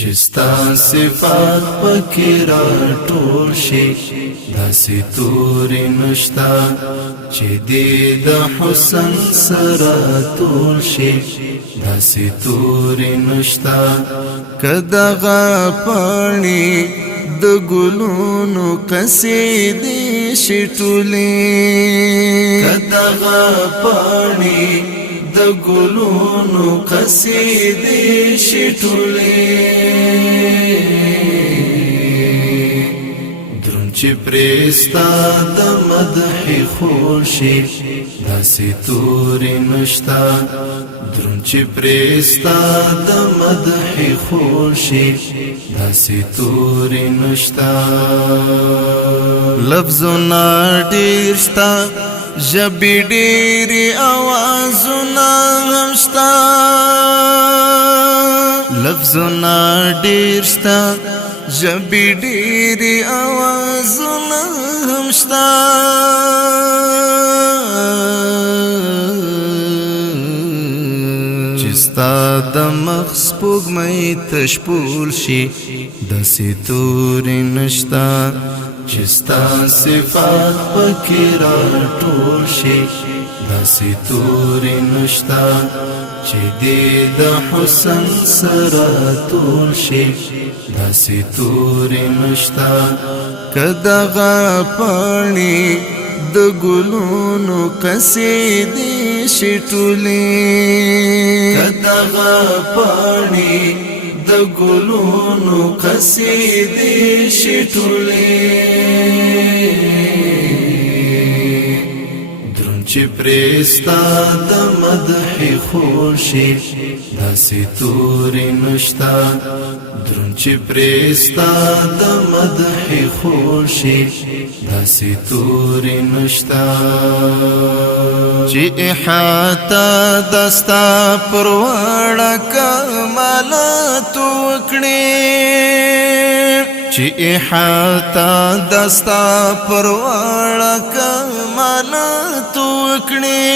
چستا صفات پکی را ټول شي داسې تورې نشتا چې دې د حسن سره تول شي داسې تورې نشتا که دغه پاڼې د ګلونو قصیدې شي ټولې که دغه پاڼې د ګلونو قصیدې شي ټولې درون چې پرستا د مدح خور شي داسې تورې نشتا درون چې پرستا د مدح خور شي داسې تورې نشتا لفظونه ډېر شته ژبې ډېرې اوازونه هم شته لفظونه ډېر شته ژبې ډېرې اوازونه هم شته چې ستا د مخ سپوږمۍ تشپول شي داسې تورې نشته چې ستا صفات پکې را ټول شي داسې تورې نشته چې دې د حسن سره تول شي داسې تورې نشته که دغه پاڼې د ګلونو قصیدې شي ټولې که دغه پاڼې د ګلونو قصیدې شي ټولې درون چې پرستا د مدح خور شي داسې تورې نشتا درون چې پرستا د مدح خور شي داسې تورې نشتا چې احاطه دستا پر وړه کمالات وکړي چې احاطه دستا پر وړه کمالات وکړي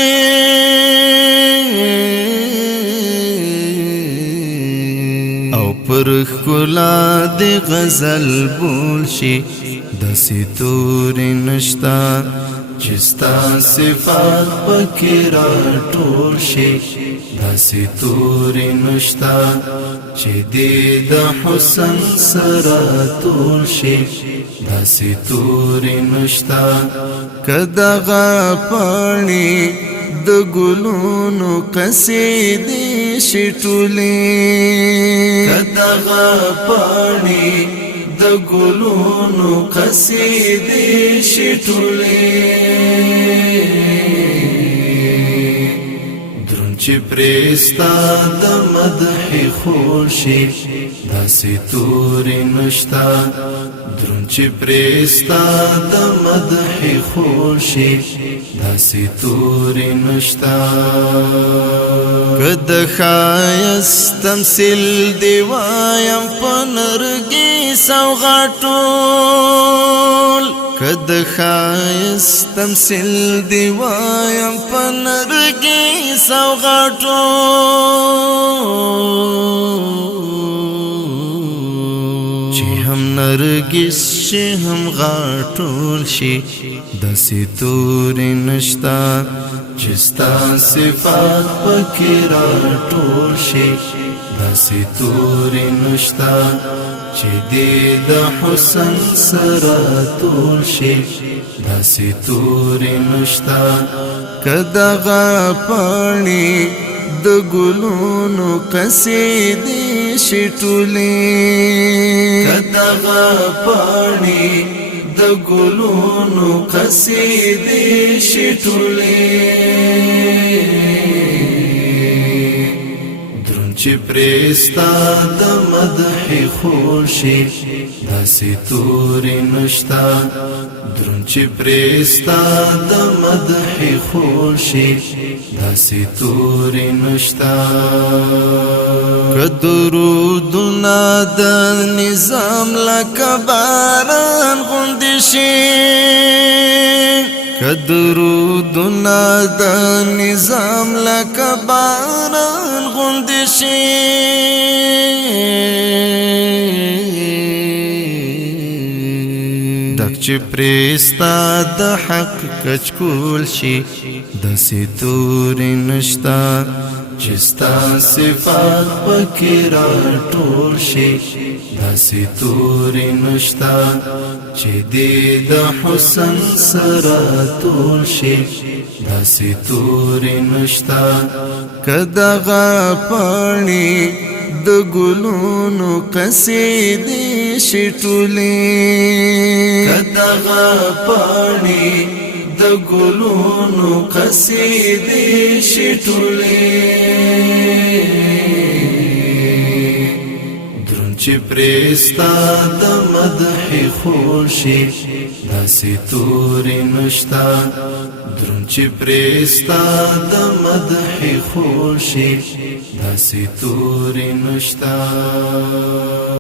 او پر ښکلا د غزل بول شي داسې تورې نشتا چې ستا صفات پکې را ټول شي داسې تورې نشتا چې دې د حسن سره تول شي داسې تورې نشتا که دغه پاڼې د ګلونو قصیدې شي ټولې که دغه پاڼې د ګلونو قصیدې شي ټولې درون چې پرستا د مدح خور شي داسې تورې نشتا درون چې پرستا د مدح خور شي داسې تورې نشتا که د ښایست تمثیل دې وایم په نرګي سوغاټول که د ښایست تمثیل دې وایم په نرګي سوغاټول چې هم نرګس شي هم غاټول شي داسې تورې نشتا چې ستا صفات پکې را ټول شي داسې تورې نشتا چې دې د حسن سره تول شي داسې تورې نشتا که دغه پاڼې د ګلونو قصیدې شي ټولې که دغه پاڼې د ګلونو قصیدې شي ټولې درون چې پرستا د مدح خور شي داسې تورې نشتا درون چې پرستا د مدح خور شي داسې تورې نشتا که درودونه د نظام لکه باران غوندې شي که درودونه د نظام لکه باران غوندې شي تک چې پرستا د حق کچکول شي داسې تورې نشتا چې ستا صفات پکې راټول شي داسې تورې نشتا چې دې د حسن سره تول شي داسې تورې نشتا که دغه پاڼې د ګلونو قصیدې شي ټولې که دغه پاڼې د ګلونو قصیدې شي ټولې درون چې پرستا د مدح خوشي داسې تورې نشتا درون چې پرستا د مدح خوشي داسې تورې نشتا